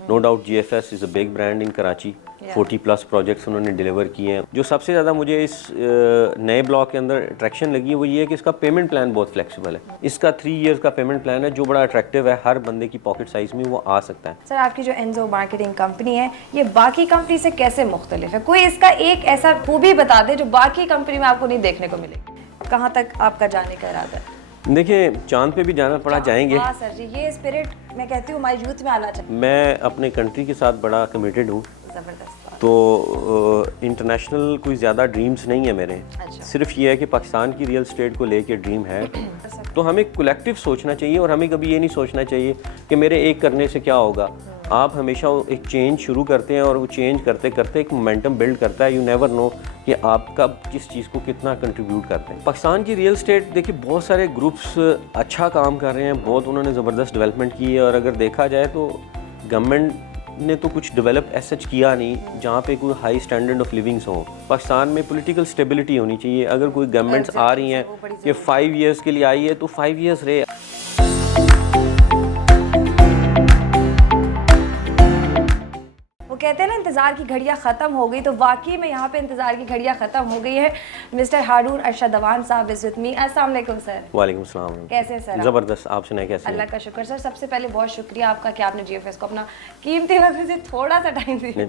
No doubt GFS is a big brand in Karachi. 40+ projects उन्होंने deliver किए हैं। जो सबसे ज़्यादा मुझे इस नए ब्लॉक के अंदर अट्रैक्शन लगी है वो ये है कि इसका पेमेंट प्लान बहुत फ्लेक्सिबल है। इसका 3 इयर्स का पेमेंट प्लान है जो बड़ा अट्रैक्टिव है, हर बंदे की पॉकेट साइज़ में वो आ सकता है। सर आपकी जो एनजो मार्केटिंग कंपनी है ये बाकी कंपनी से कैसे मुख्तलिफ है? कोई इसका एक ऐसा खूबी बता दे जो बाकी कंपनी में आपको नहीं देखने को मिलेगी। कहाँ तक आपका जाने का इरादा है? देखिए, चांद पे भी जाना पड़ा जाएंगे। हाँ सर जी, ये स्पिरिट मैं कहती हूँ हमारी यूथ में आना चाहिए। मैं अपने कंट्री के साथ बड़ा कमिटेड हूँ, ज़बरदस्त बात। तो इंटरनेशनल कोई ज़्यादा ड्रीम्स नहीं है मेरे। अच्छा। सिर्फ ये है कि पाकिस्तान की रियल स्टेट को लेके ड्रीम है। तो हमें कलेक्टिव सोचना चाहिए और हमें कभी ये नहीं सोचना चाहिए कि मेरे एक करने से क्या होगा। आप हमेशा एक चेंज शुरू करते हैं और वो चेंज करते करते एक मोमेंटम बिल्ड करता है। यू नेवर नो कि आप कब किस चीज़ को कितना कंट्रीब्यूट करते हैं। पाकिस्तान की रियल स्टेट देखिए, बहुत सारे ग्रुप्स अच्छा काम कर रहे हैं, बहुत उन्होंने ज़बरदस्त डेवलपमेंट की है। और अगर देखा जाए तो गवर्नमेंट ने तो कुछ डेवलप ऐसा किया नहीं जहाँ पे कोई हाई स्टैंडर्ड ऑफ लिविंग्स हो। पाकिस्तान में पॉलिटिकल स्टेबिलिटी होनी चाहिए। अगर कोई गवर्नमेंट्स आ रही हैं कि 5 इयर्स के लिए आई है तो 5 इयर्स रहे। वो कहते हैं ना इंतज़ार की घड़ियाँ ख़त्म हो गई, तो वाकई में यहाँ पे इंतज़ार की घड़ियाँ ख़त्म हो गई है। मिस्टर हारून अरशद अवान साहब इज़ विद मी। अस्सलाम वालेकुम सर। वालेकुम सलाम। कैसे हैं सर? ज़बरदस्त। आप सुनाए कैसे? अल्लाह का शुक्र सर। सबसे पहले बहुत शुक्रिया आपका कि आपने GFS को अपना कीमती वक्त से थोड़ा सा टाइम दिया।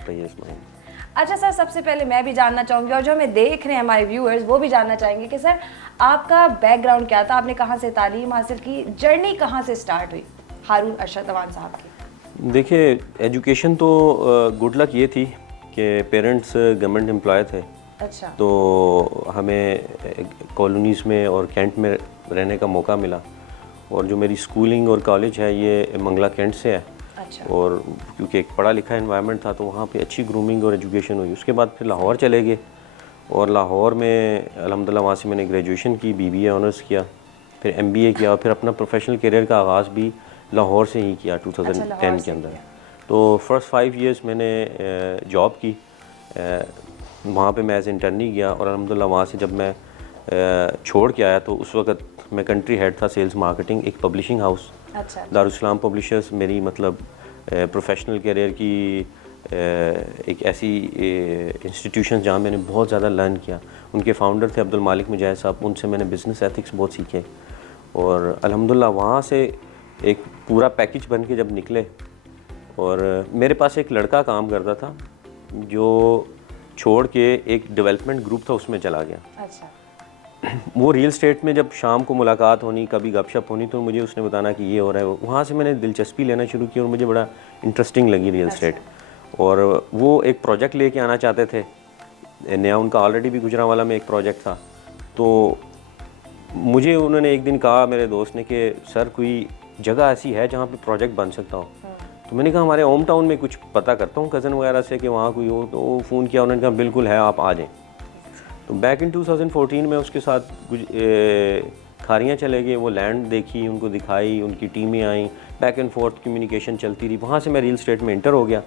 अच्छा सर, सबसे पहले मैं भी जानना चाहूँगी और जो हमें देख रहे हैं हमारे व्यूअर्स वो भी जानना चाहेंगे कि सर आपका बैकग्राउंड क्या था, आपने कहाँ से तालीम हासिल की, जर्नी कहाँ से स्टार्ट हुई हारून अरशद अवान साहब की? देखिए, एजुकेशन तो गुड लक ये थी कि पेरेंट्स गवर्नमेंट एम्प्लॉय थे। अच्छा। तो हमें कॉलोनीज़ में और कैंट में रहने का मौका मिला। और जो मेरी स्कूलिंग और कॉलेज है ये मंगला कैंट से है। अच्छा। और क्योंकि एक पढ़ा लिखा एनवायरनमेंट था तो वहाँ पे अच्छी ग्रूमिंग और एजुकेशन हुई। उसके बाद फिर लाहौर चले गए और लाहौर में अल्हम्दुलिल्लाह वहाँ से मैंने ग्रेजुएशन की, BBA ऑनर्स किया, फिर MBA किया और फिर अपना प्रोफेशनल करियर का आगाज़ भी लाहौर से ही किया 2010 के अंदर। तो फर्स्ट 5 इयर्स मैंने जॉब की वहाँ पे। मैं एज इंटर्नी गया और अल्हम्दुलिल्लाह वहाँ से जब मैं छोड़ के आया तो उस वक़्त मैं कंट्री हेड था सेल्स मार्केटिंग एक पब्लिशिंग हाउस। अच्छा। दारुस्सलाम पब्लिशर्स मेरी मतलब प्रोफेशनल करियर की एक ऐसी इंस्टीट्यूशन जहाँ मैंने बहुत ज़्यादा लर्न किया। उनके फाउंडर थे अब्दुल मालिक मुजाहिद साहब, उनसे मैंने बिज़नेस एथिक्स बहुत सीखे। और अल्हम्दुलिल्लाह वहाँ से एक पूरा पैकेज बन के जब निकले और मेरे पास एक लड़का काम करता था जो छोड़ के एक डेवलपमेंट ग्रुप था उसमें चला गया। अच्छा। वो रियल स्टेट में जब शाम को मुलाकात होनी, कभी गपशप होनी, तो मुझे उसने बताना कि ये हो रहा है। वहाँ से मैंने दिलचस्पी लेना शुरू की और मुझे बड़ा इंटरेस्टिंग लगी रियल स्टेट। और वो एक प्रोजेक्ट लेके आना चाहते थे नया, उनका ऑलरेडी भी गुजरांवाला में एक प्रोजेक्ट था। तो मुझे उन्होंने एक दिन कहा मेरे दोस्त ने कि सर कोई जगह ऐसी है जहाँ पे प्रोजेक्ट बन सकता हो। तो मैंने कहा हमारे होम टाउन में कुछ पता करता हूँ कज़न वगैरह से कि वहाँ कोई हो। तो फ़ोन किया, उन्होंने कहा बिल्कुल है, आप आ जाएं। तो बैक इन 2014 में उसके साथ कुछ खारियाँ चले गए, वो लैंड देखी, उनको दिखाई, उनकी टीमें आई, बैक एंड फोर्थ कम्युनिकेशन चलती रही। वहाँ से मैं रियल स्टेट में इंटर हो गया।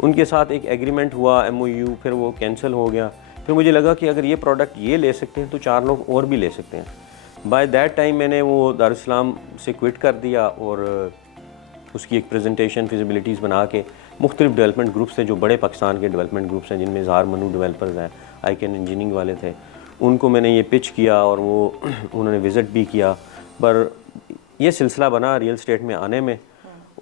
उनके साथ एक एग्रीमेंट हुआ MOU, फिर वो कैंसिल हो गया। फिर मुझे लगा कि अगर ये प्रोडक्ट ये ले सकते हैं तो 4 लोग और भी ले सकते हैं। बाय दैट टाइम मैंने वो दारुस्सलाम से क्विट कर दिया और उसकी एक प्रेजेंटेशन फिजिबिलिटीज़ बना के मुख्तलिफ डेवलपमेंट ग्रुप्स थे जो बड़े पाकिस्तान के डेवलपमेंट ग्रुप्स हैं, जिनमें ज़ार मनु डेवलपर्स हैं, आईकन इंजीनियरिंग वाले थे, उनको मैंने ये पिच किया और वो उन्होंने विज़िट भी किया। पर ये सिलसिला बना रियल स्टेट में आने में।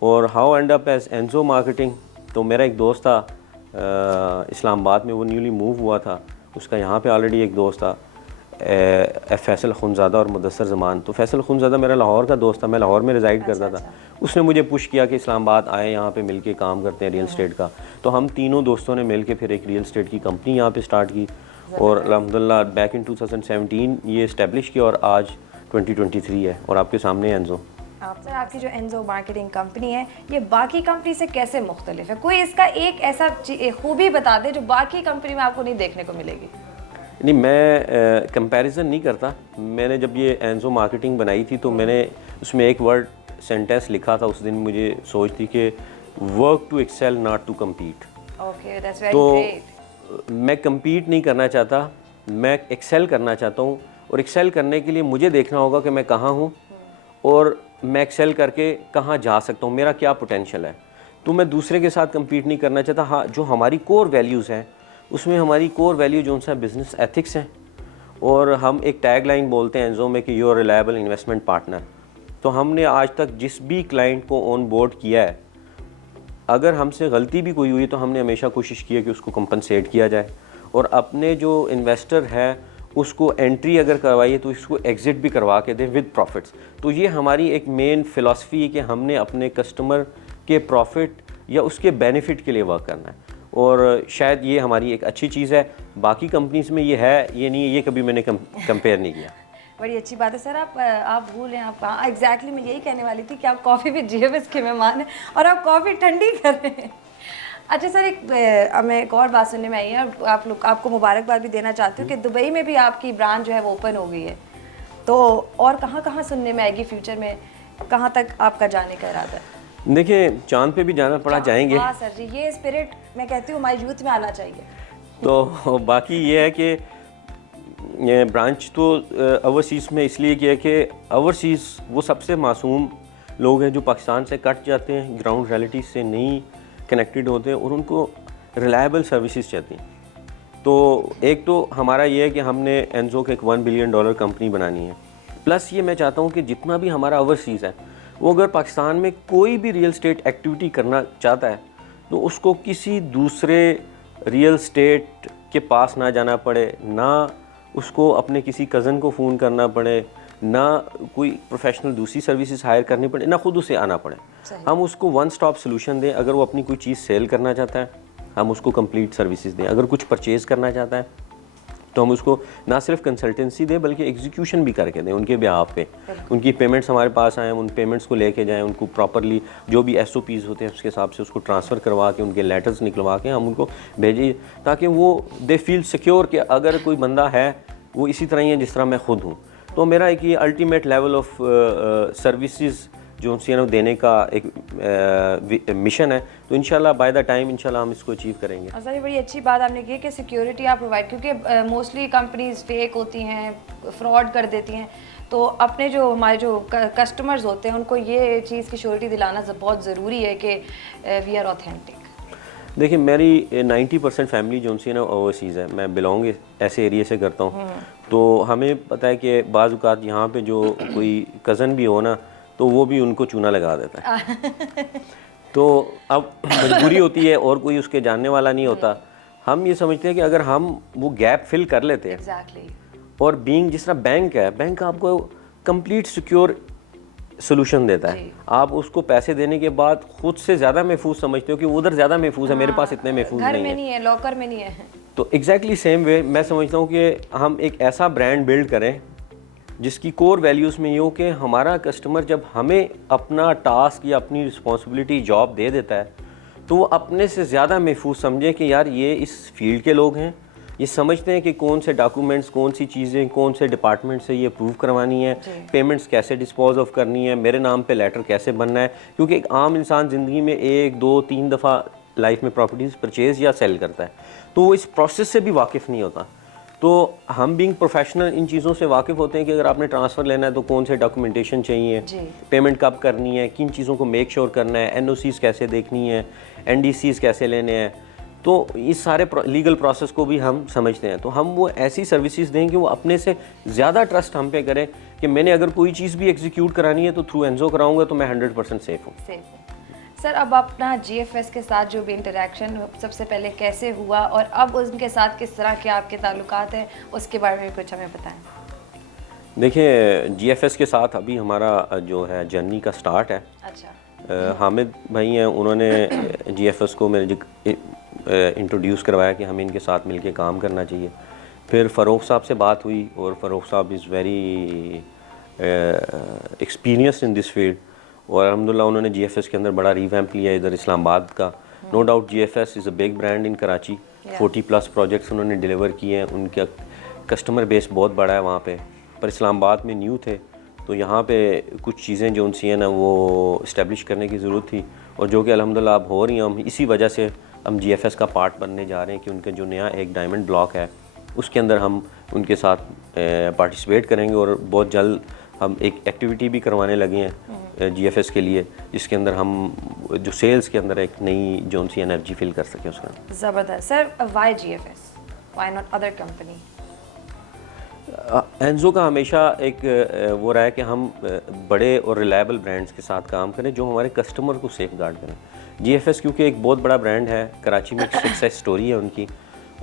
और हाउ एंड अप एज एनजो मार्केटिंग। तो मेरा एक दोस्त था इस्लामाबाद में, वो न्यूली मूव हुआ था, उसका यहाँ पे ऑलरेडी एक दोस्त था फैसल खुनज़ादा और मुदस्सर ज़मान। तो फैसल खुनज़ादा मेरा लाहौर का दोस्त था, मैं लाहौर में रिज़ाइड करता था। उसने मुझे पुश किया कि इस्लामाबाद आए, यहाँ पे मिलके काम करते हैं रियल स्टेट का। तो हम तीनों दोस्तों ने मिलके फिर एक रियल स्टेट की कंपनी यहाँ पे स्टार्ट की और अल्हम्दुलिल्लाह बैक इन 2017 ये इस्टेब्लिश किया और आज 2023 है और आपके सामने एनजो। सर आपकी जो एनजो मार्केटिंग कंपनी है ये बाकी कंपनी से कैसे मुख्तलिफ है? कोई इसका एक ऐसा खूबी बता दे जो बाकी कंपनी में आपको नहीं देखने को मिलेगी। नहीं, मैं कंपैरिजन नहीं करता। मैंने जब ये एनजो मार्केटिंग बनाई थी तो मैंने उसमें एक वर्ड सेंटेंस लिखा था उस दिन, मुझे सोच थी कि work to excel not to compete. Okay, that's very तो ग्रेट। मैं कम्पीट नहीं करना चाहता, मैं एक्सेल करना चाहता हूँ। और एक्सेल करने के लिए मुझे देखना होगा कि मैं कहाँ हूँ और मैं एक्सेल करके कहाँ जा सकता हूँ, मेरा क्या पोटेंशियल है। तो मैं दूसरे के साथ कम्पीट नहीं करना चाहता। हाँ, जो हमारी कोर वैल्यूज़ हैं उसमें हमारी कोर वैल्यू जो सा बिज़नेस एथिक्स हैं, और हम एक टैग लाइन बोलते हैं एनजो में कि you are reliable investment partner. तो हमने आज तक जिस भी क्लाइंट को ऑन बोर्ड किया है, अगर हमसे गलती भी कोई हुई तो हमने हमेशा कोशिश की है कि उसको कंपनसेट किया जाए, और अपने जो इन्वेस्टर है उसको एंट्री अगर करवाई है तो इसको एग्ज़िट भी करवा के दें विद प्रॉफिट्स। तो ये हमारी एक मेन फ़िलासफ़ी है कि हमने अपने कस्टमर के प्रॉफिट या उसके बेनिफिट के लिए वर्क करना है, और शायद ये हमारी एक अच्छी चीज़ है। बाकी कंपनीज़ में ये है, ये नहीं है, ये कभी मैंने कंपेयर नहीं किया। बड़ी अच्छी बात है सर। आप भूल हैं, आप कहाँ एग्जैक्टली मैं यही कहने वाली थी कि आप कॉफ़ी विद जीएफएस के मेहमान हैं और आप कॉफ़ी ठंडी कर रहे हैं। अच्छा सर, मैं एक और बात सुनने में आई है, आप लोग आपको मुबारकबाद भी देना चाहती हूँ कि दुबई में भी आपकी ब्रांच जो है वो ओपन हो गई है। तो और कहाँ कहाँ सुनने में आएगी फ्यूचर में, कहाँ तक आपका जाने का इरादा है? देखिए, चांद पे भी जाना पड़ा जाएंगे। हाँ सर जी, ये स्पिरिट मैं कहती हूँ हमारी यूथ में आना चाहिए। तो बाकी ये है कि ये ब्रांच तो ओवरसीज़ में इसलिए किया कि ओवरसीज़ वो सबसे मासूम लोग हैं जो पाकिस्तान से कट जाते हैं, ग्राउंड रियलिटी से नहीं कनेक्टेड होते हैं, और उनको रिलायबल सर्विसेज चाहती हैं। तो एक तो हमारा ये है कि हमने एनजो के एक $1 बिलियन कंपनी बनानी है। प्लस ये मैं चाहता हूँ कि जितना भी हमारा ओवरसीज़ है वो अगर पाकिस्तान में कोई भी रियल स्टेट एक्टिविटी करना चाहता है तो उसको किसी दूसरे रियल स्टेट के पास ना जाना पड़े, ना उसको अपने किसी कज़न को फ़ोन करना पड़े, ना कोई प्रोफेशनल दूसरी सर्विसेज हायर करनी पड़े, ना खुद उसे आना पड़े। हम उसको वन स्टॉप सोल्यूशन दें। अगर वो अपनी कोई चीज़ सेल करना चाहता है हम उसको कंप्लीट सर्विसेज दें। अगर कुछ परचेज़ करना चाहता है तो हम उसको ना सिर्फ कंसल्टेंसी दें बल्कि एग्जीक्यूशन भी करके दें उनके बिहाफ पे। उनकी पेमेंट्स हमारे पास आएँ, उन पेमेंट्स को लेके जाएँ, उनको प्रॉपरली जो भी SOPs होते हैं उसके हिसाब से उसको ट्रांसफ़र करवा के उनके लेटर्स निकलवा के हम उनको भेजिए, ताकि वो दे फील सिक्योर कि अगर कोई बंदा है वो इसी तरह ही है जिस तरह मैं खुद हूँ। तो मेरा एक ये अल्टीमेट लेवल ऑफ सर्विसेज जो सी देने का एक मिशन है। तो इंशाल्लाह बाय द टाइम इंशाल्लाह हम इसको अचीव करेंगे। सर ये बड़ी अच्छी बात आपने की कि सिक्योरिटी आप प्रोवाइड, क्योंकि मोस्टली कंपनीज फेक होती हैं, फ्रॉड कर देती हैं। तो अपने जो हमारे जो कस्टमर्स होते हैं उनको ये चीज़ की श्योरिटी दिलाना बहुत ज़रूरी है कि वी आर ऑथेंटिक। देखिए, मेरी 90% फैमिली जो सी है ना ओवरसीज़ है। मैं बिलोंग ऐसे एरिया से करता हूँ, तो हमें पता है कि बाज़ औक़ात यहाँ पे जो कोई कज़न भी हो ना तो वो भी उनको चूना लगा देता है। तो अब मजबूरी होती है और कोई उसके जानने वाला नहीं होता। हम ये समझते हैं कि अगर हम वो गैप फिल कर लेते हैं Exactly. और बीइंग जिस तरह बैंक है, बैंक आपको कंप्लीट सिक्योर सोल्यूशन देता है। आप उसको पैसे देने के बाद खुद से ज़्यादा महफूज समझते हो कि उधर ज़्यादा महफूज है, मेरे पास इतने महफूज घर नहीं में है, नहीं है, लॉकर में नहीं है। तो एग्जैक्टली सेम वे मैं समझता हूँ कि हम एक ऐसा ब्रांड बिल्ड करें जिसकी कोर वैल्यूज़ में ये हो कि हमारा कस्टमर जब हमें अपना टास्क या अपनी रिस्पॉन्सिबिलिटी जॉब दे देता है तो वो अपने से ज़्यादा महफूज समझे कि यार ये इस फील्ड के लोग हैं, ये समझते हैं कि कौन से डॉक्यूमेंट्स, कौन सी चीज़ें, कौन से डिपार्टमेंट से ये अप्रूव करवानी है, पेमेंट्स कैसे डिस्पोज ऑफ करनी है, मेरे नाम पे लेटर कैसे बनना है। क्योंकि एक आम इंसान ज़िंदगी में 1, 2, 3 दफ़ा लाइफ में प्रॉपर्टीज़ परचेज़ या सेल करता है, तो वो इस प्रोसेस से भी वाकिफ़ नहीं होता। तो हम बीइंग प्रोफेशनल इन चीज़ों से वाकिफ़ होते हैं कि अगर आपने ट्रांसफ़र लेना है तो कौन से डॉक्यूमेंटेशन चाहिए, पेमेंट कब करनी है, किन चीज़ों को मेक श्योर करना है, NOCs कैसे देखनी है, NDCs कैसे लेने हैं। तो इस सारे लीगल प्रोसेस को भी हम समझते हैं। तो हम वो ऐसी सर्विसेज दें कि वो अपने से ज़्यादा ट्रस्ट हम पे करें कि मैंने अगर कोई चीज़ भी एग्जीक्यूट करानी है तो थ्रू एनजो कराऊंगा तो मैं 100% सेफ़ हूँ। सर, अब अपना GFS के साथ जो भी इंटरेक्शन सबसे पहले कैसे हुआ और अब उनके साथ किस तरह के आपके ताल्लुकात हैं, उसके बारे में कुछ हमें बताएं। देखिए, GFS के साथ अभी हमारा जो है जर्नी का स्टार्ट है। अच्छा। हामिद भाई हैं, उन्होंने GFS को मेरे इंट्रोड्यूस करवाया कि हमें इनके साथ मिलके काम करना चाहिए। फिर फ़ारूक साहब से बात हुई और फ़ारूक साहब is very experienced in this field और अल्हम्दुलिल्लाह उन्होंने GFS के अंदर बड़ा रिवैम्प लिया इधर इस्लामाबाद का। No doubt GFS is a big brand in Karachi. 40+ projects उन्होंने डिलीवर किए हैं। उनका कस्टमर बेस बहुत बड़ा है वहाँ पे, पर इस्लामाबाद में न्यू थे तो यहाँ पे कुछ चीज़ें जो उनसी हैं ना वो इस्टेब्लिश करने की ज़रूरत थी और जो कि अल्हम्दुलिल्लाह अब हो रही हैं। हम इसी वजह से हम GFS का पार्ट बनने जा रहे हैं कि उनका जो नया एक डायमंड ब्लॉक है उसके अंदर हम उनके साथ पार्टिसिपेट करेंगे और बहुत जल्द हम एक एक्टिविटी भी करवाने लगे हैं GFS के लिए, जिसके अंदर हम जो सेल्स के अंदर एक नई जोन सी एनर्जी फील कर सकें उसका। ज़बरदस्त sir. Why GFS, why not other company? एंजो का हमेशा एक वो रहा है कि हम बड़े और रिलायबल ब्रांड्स के साथ काम करें जो हमारे कस्टमर को सेफ गार्ड करें। GFS क्योंकि एक बहुत बड़ा ब्रांड है, कराची में एक सक्सेस स्टोरी है उनकी,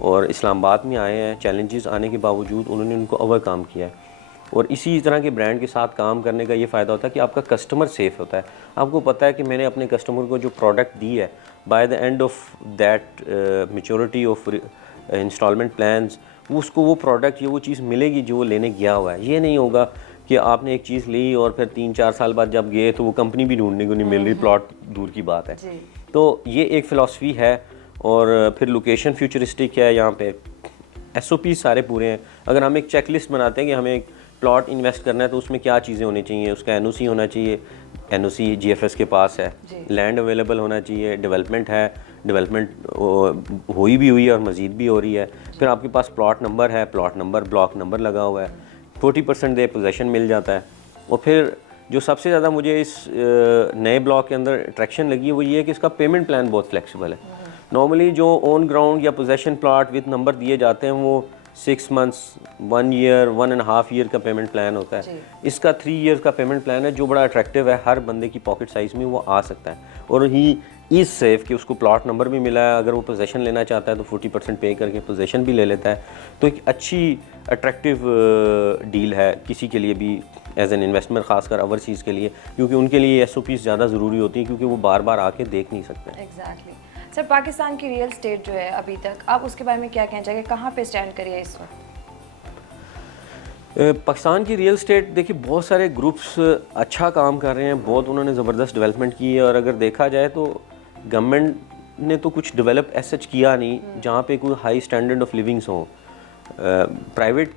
और इस्लामाबाद में आए हैं, चैलेंजेस आने के बावजूद उन्होंने उनको ओवरकम किया है। और इसी तरह के ब्रांड के साथ काम करने का ये फ़ायदा होता है कि आपका कस्टमर सेफ़ होता है। आपको पता है कि मैंने अपने कस्टमर को जो प्रोडक्ट दी है, by the end of that maturity of instalment plans, उसको वो प्रोडक्ट या वो चीज़ मिलेगी जो वो लेने गया हुआ है। ये नहीं होगा कि आपने एक चीज़ ली और फिर 3-4 साल बाद जब गए तो वो कंपनी भी ढूंढने को नहीं मिल रही, प्लॉट दूर की बात है। तो ये एक फ़िलासफ़ी है। और फिर लोकेशन फ्यूचरिस्टिक है, यहाँ पे SOP सारे पूरे हैं। अगर हम एक चेकलिस्ट बनाते हैं कि हमें एक प्लॉट इन्वेस्ट करना है तो उसमें क्या चीज़ें होनी चाहिए, उसका NOC होना चाहिए, NOC GFS के पास है, लैंड अवेलेबल होना चाहिए, डेवलपमेंट है, डेवलपमेंट हुई भी हुई है और मज़ीद भी हो रही है, फिर आपके पास प्लॉट नंबर है, प्लॉट नंबर ब्लॉक नंबर लगा हुआ है, 40% दे पोजेसन मिल जाता है। और फिर जो सबसे ज़्यादा मुझे इस नए ब्लॉक के अंदर अट्रैक्शन लगी है वो ये है कि इसका पेमेंट प्लान बहुत फ्लेक्सिबल है। नॉर्मली जो ऑन ग्राउंड या पोजेसन प्लॉट विद नंबर दिए जाते हैं वो 6 मंथ्स, 1 ईयर, 1.5 ईयर का पेमेंट प्लान होता है। इसका 3 ईयर का पेमेंट प्लान है जो बड़ा अट्रैक्टिव है, हर बंदे की पॉकेट साइज़ में वो आ सकता है। और ही इज़ सेफ कि उसको प्लॉट नंबर भी मिला है, अगर वो पोजेसन लेना चाहता है तो 40% पे करके पोजेसन भी ले लेता है। तो एक अच्छी अट्रैक्टिव डील है किसी के लिए भी एज एन इन्वेस्टमेंट, खासकर ओवरसीज़ के लिए, क्योंकि उनके लिए SOPs ज़्यादा ज़रूरी होती हैं क्योंकि वो बार बार आके देख नहीं सकते। Exactly sir. पाकिस्तान की रियल स्टेट जो है अभी तक, आप उसके बारे में क्या कहना चाहिए, कहाँ पे स्टैंड करिए इस वक्त? पाकिस्तान की रियल स्टेट देखिए, बहुत सारे ग्रुप्स अच्छा काम कर रहे हैं, बहुत उन्होंने ज़बरदस्त डेवलपमेंट की है। और अगर देखा जाए तो गवर्नमेंट ने तो कुछ डेवलप सच किया नहीं जहाँ पे कोई हाई स्टैंडर्ड ऑफ लिविंग्स हो। प्राइवेट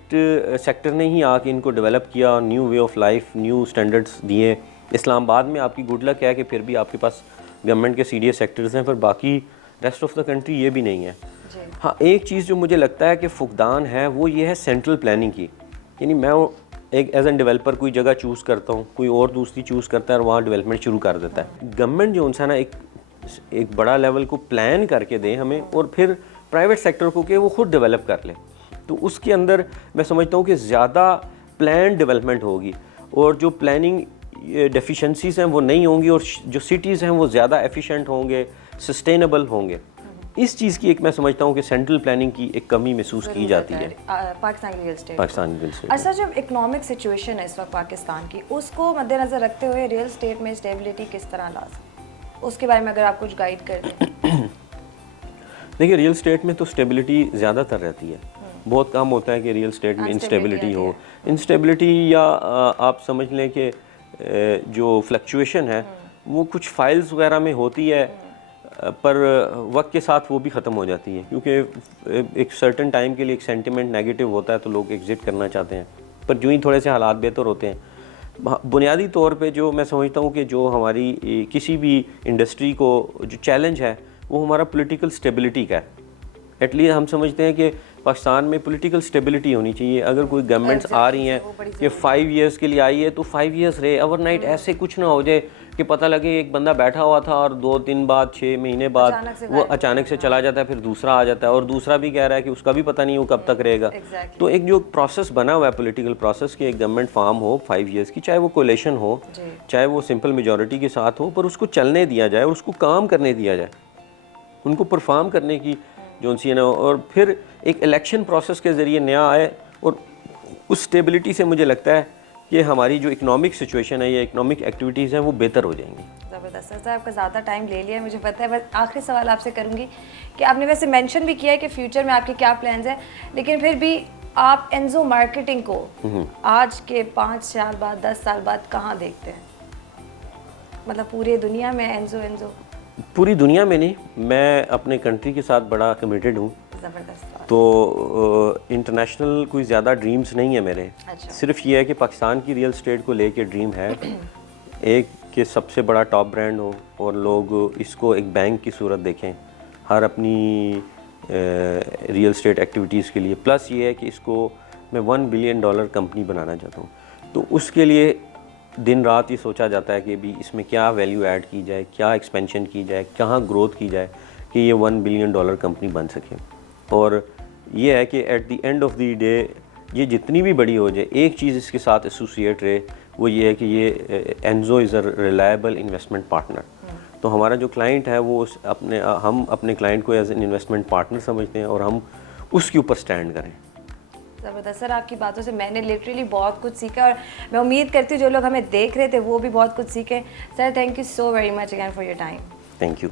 सेक्टर ने ही आके इनको डेवलप किया, new way of life, new standards दिए। इस्लामाबाद में आपकी गुड लक है कि फिर भी आपके पास गवर्नमेंट के सीरियस सेक्टर्स हैं, पर बाकी रेस्ट ऑफ द कंट्री ये भी नहीं है। हाँ, एक चीज़ जो मुझे लगता है कि फुकदान है वो ये है सेंट्रल प्लानिंग की। यानी मैं एक एज एन डेवलपर कोई जगह चूज़ करता हूँ, कोई और दूसरी चूज़ करता है और वहाँ डेवलपमेंट शुरू कर देता है। गवर्नमेंट जो है ना एक बड़ा लेवल को प्लान करके दे हमें, और फिर प्राइवेट सेक्टर को कि वो खुद डेवलप कर ले। तो उसके अंदर मैं समझता हूँ कि ज़्यादा प्लान डेवलपमेंट होगी और जो प्लानिंग डेफिशिएंसीज हैं वो नहीं होंगी, और जो सिटीज़ हैं वो ज़्यादा एफिशिएंट होंगे, सस्टेनेबल होंगे। इस चीज़ की एक मैं समझता हूँ कि सेंट्रल प्लानिंग की एक कमी महसूस की जाती है पाकिस्तान की रियल स्टेट। अच्छा, जब इकोनॉमिक सिचुएशन है इस वक्त पाकिस्तान की, उसको मद्देनज़र रखते हुए रियल स्टेट में स्टेबिलिटी किस तरह ला सकते, उसके बारे में अगर आप कुछ गाइड कर दें। देखिए, रियल स्टेट में तो स्टेबिलिटी ज़्यादातर रहती है, बहुत कम होता है कि रियल स्टेट में इंस्टेबिलिटी हो। इंस्टेबिलिटी या आप समझ लें कि जो फ्लक्चुएशन है वो कुछ फाइल्स वगैरह में होती है, पर वक्त के साथ वो भी ख़त्म हो जाती है, क्योंकि एक सर्टेन टाइम के लिए एक सेंटिमेंट नेगेटिव होता है तो लोग एग्ज़िट करना चाहते हैं। पर जो ही थोड़े से हालात बेहतर होते हैं, बुनियादी तौर पे जो मैं समझता हूँ कि जो हमारी किसी भी इंडस्ट्री को जो चैलेंज है वो हमारा पॉलिटिकल स्टेबिलिटी का है। एटलीस्ट हम समझते हैं कि पाकिस्तान में पॉलिटिकल स्टेबिलिटी होनी चाहिए। अगर कोई गवर्नमेंट्स आ रही हैं कि 5 इयर्स के लिए आई है तो 5 इयर्स रहे, ओवरनाइट ऐसे कुछ ना हो जाए कि पता लगे एक बंदा बैठा हुआ था और 2 दिन बाद 6 महीने बाद वो अचानक से चला जाता है, फिर दूसरा आ जाता है और दूसरा भी कह रहा है कि उसका भी पता नहीं वो कब तक रहेगा। तो एक जो प्रोसेस बना हुआ है पॉलिटिकल प्रोसेस कि एक गवर्नमेंट फॉर्म हो 5 इयर्स की, चाहे वो कोलेशन हो, चाहे वो सिंपल मेजॉरिटी के साथ हो, पर उसको चलने दिया जाए और उसको काम करने दिया जाए, उनको परफॉर्म करने की जो सी है ना, और फिर एक इलेक्शन प्रोसेस के ज़रिए नया आए। और उस स्टेबिलिटी से मुझे लगता है कि हमारी जो इकोनॉमिक सिचुएशन है या इकोनॉमिक एक्टिविटीज़ हैं वो बेहतर हो जाएंगी। ज़बरदस्त सर, आपका ज़्यादा टाइम ले लिया मुझे पता है। बस आखिरी सवाल आपसे करूँगी कि आपने वैसे मेंशन भी किया है कि फ्यूचर में आपके क्या प्लान्स हैं, लेकिन फिर भी आप एंजो मार्केटिंग को आज के 5 साल बाद, 10 साल बाद कहाँ देखते हैं? मतलब पूरी दुनिया में एंजो पूरी दुनिया में नहीं, मैं अपने कंट्री के साथ बड़ा कमिटेड हूँ। ज़बरदस्त। तो इंटरनेशनल कोई ज़्यादा ड्रीम्स नहीं है मेरे। अच्छा। सिर्फ ये है कि पाकिस्तान की रियल स्टेट को लेके ड्रीम है एक कि सबसे बड़ा टॉप ब्रांड हो और लोग इसको एक बैंक की सूरत देखें हर अपनी रियल स्टेट एक्टिविटीज़ के लिए। प्लस ये है कि इसको मैं $1 बिलियन कंपनी बनाना चाहता हूँ। तो उसके लिए दिन रात ये सोचा जाता है कि भी इसमें क्या वैल्यू ऐड की जाए, क्या एक्सपेंशन की जाए, कहाँ ग्रोथ की जाए कि ये $1 बिलियन कंपनी बन सके। और ये है कि at the end of the day ये जितनी भी बड़ी हो जाए, एक चीज़ इसके साथ एसोसिएट रहे, वो ये है कि ये एनजो is a reliable investment partner. तो हमारा जो क्लाइंट है वो हम अपने क्लाइंट को एज एन इन्वेस्टमेंट पार्टनर समझते हैं और हम उसके ऊपर स्टैंड करें। ज़बरदस्त सर, आपकी बातों से मैंने लिटरली बहुत कुछ सीखा और मैं उम्मीद करती हूँ जो लोग हमें देख रहे थे वो भी बहुत कुछ सीखें। Sir thank you so very much again for your time. Thank you.